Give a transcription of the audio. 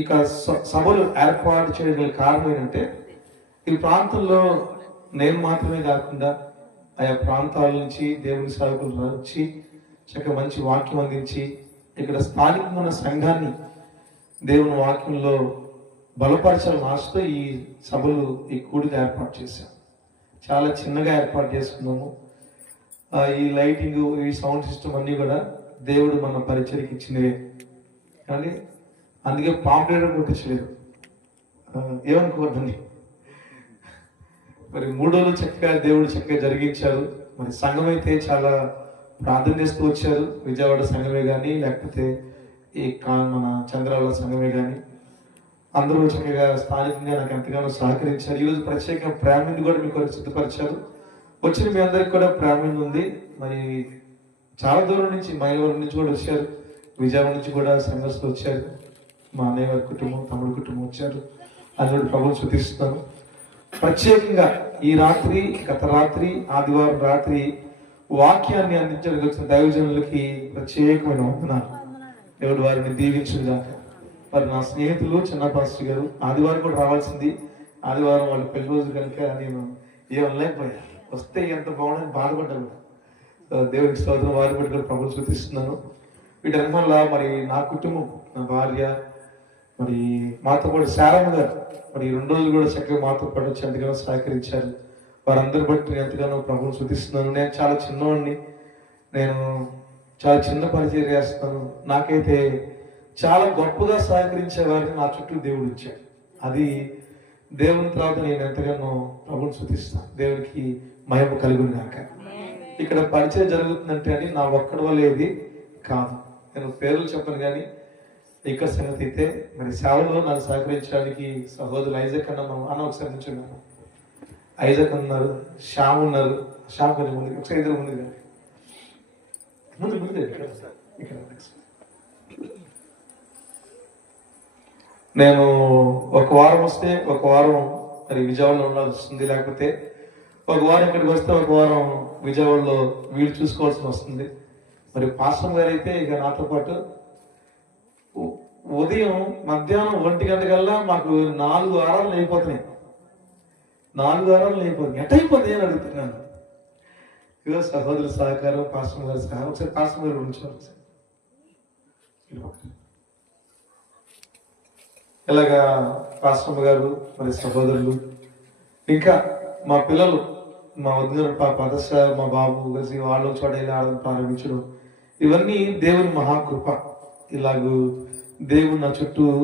ఇక సభలు ఏర్పాటు చేయగల కారణం ఏంటంటే ఈ ప్రాంతంలో నేను మాత్రమే కాకుండా ఆయా ప్రాంతాల నుంచి దేవుని సేవకులు వచ్చి చక్కగా మంచి వాక్యం అందించి ఇక్కడ స్థానికంగా ఉన్న సంఘాన్ని దేవుని వాక్యంలో బలపరచాలని ఆశతో ఈ సభలు ఈ కూడిక ఏర్పాటు చేశాం. చాలా చిన్నగా ఏర్పాటు చేసుకున్నాము. ఈ లైటింగ్, ఈ సౌండ్ సిస్టమ్ అన్నీ కూడా దేవుడు మన పరిచయకి ఇచ్చినవే, కానీ అందుకే పాంప్లెట్ కొట్టించలేదు, ఏమనుకోవద్దండి. మరి 3 రోజులు చక్కగా దేవుడు చక్కగా జరిగించారు. మరి సంఘం అయితే చాలా ప్రార్థన చేస్తూ వచ్చారు. విజయవాడ సంఘమే కానీ లేకపోతే ఈ మన చంద్రాల సంఘమే కానీ అందరూ చక్కగా స్థానికంగా నాకు ఎంతగానో సహకరించారు. ఈరోజు ప్రత్యేకంగా ప్రేమింది కూడా మీకు సిద్ధపరిచారు. వచ్చిన మీ అందరికి కూడా ప్రేమింది ఉంది. మరి చాలా దూరం నుంచి, మైలవరం నుంచి కూడా వచ్చారు, విజయవాడ నుంచి కూడా సంఘస్థులు వచ్చారు, మా అన్నయ్య వారి కుటుంబం, తమ్ముడి కుటుంబం వచ్చారు. అందులో ప్రభుత్వం చూపిస్తున్నాను. ప్రత్యేకంగా ఈ రాత్రి, గత రాత్రి, ఆదివారం రాత్రి వాక్యాన్ని అందించడానికి వచ్చిన దైవజనులకి ప్రత్యేకమైన వందనాలు. దేవుడు వారిని దీవించుగాక. మరి నా స్నేహితులు చిన్న పాస్టర్ గారు ఆదివారం కూడా రావాల్సింది, ఆదివారం వాళ్ళ పెళ్లి రోజు కనుక నేను ఏమనలేకపోయా. వస్తే ఎంత బాగుండని బాధపడ్డాను. దేవుడికి స్తోత్రం. వారి బట్టి కూడా ప్రభుత్వం చూపిస్తున్నాను. వీటన్నివల్ల మరి నా కుటుంబం, నా భార్య, మరి మాతో పాటు శారమ్మ గారు మరి 2 రోజులు కూడా చక్కగా మాతో పాటు వచ్చి ఎంతగానో సహకరించారు. వారందరి బట్టి నేను ఎంతగానో ప్రభుత్వం చూపిస్తున్నాను. నేను చాలా చిన్నవాడిని, నేను చాలా చిన్న పరిచయం చేస్తున్నాను. నాకైతే చాలా గొప్పగా సహకరించే వారిని నా చుట్టూ దేవుడు ఇచ్చాడు. అది దేవుని తర్వాత నేను ఎంతగానో ప్రభుత్వం చూపిస్తాను. దేవునికి మహిమ కలుగును గాక. ఇక్కడ పరిచయం జరుగుతుందంటే అని నా ఒక్కడి వల్ల ఏది కాదు. నేను పేర్లు చెప్పను కానీ ఇక్కడ సంగతి అయితే మరి సేవలో నాకు సహకరించడానికి సహోదరులు ఐజక్ అన్న ఒకసారి నుంచి ఉన్నాను. ఐజక్ ఉన్నారు, శ్యామ్ ఉన్నారు. శ్యామ్ కొంచెం ముందు, ఒకసారి ఇద్దరు ముందు కానీ ముందు ఇక్కడ నేను ఒక వారం వస్తే ఒక వారం మరి విజయవాడలో ఉండాల్సి వస్తుంది, లేకపోతే ఒక వారం ఇక్కడికి వస్తే ఒక వారం విజయవాడలో వీలు చూసుకోవాల్సి వస్తుంది. మరి పాస్టర్ గారు అయితే ఇక నాతో పాటు ఉదయం మధ్యాహ్నం 1 గంట కల్లా మాకు 4 వారాలు అయిపోతున్నాయి. 4 వారాలు అయిపోతుంది. ఎట్ అయిపోతాయి అని అడుగుతున్నాను. ఇక సహోదరు సహకారం, పాస్టర్ గారి సహకారం. ఒకసారి పాస్టర్ గారు ఉంచారు. ఇలాగా పాస్టర్ గారు మరి సహోదరులు, ఇంకా మా పిల్లలు, మా వద్ద పదశ, మా బాబు కలిసి వాళ్ళు చోట ఆడడం ప్రారంభించడం, ఇవన్నీ దేవుని మహాకృప. ఇలాగూ దేవుడు నా చుట్టూ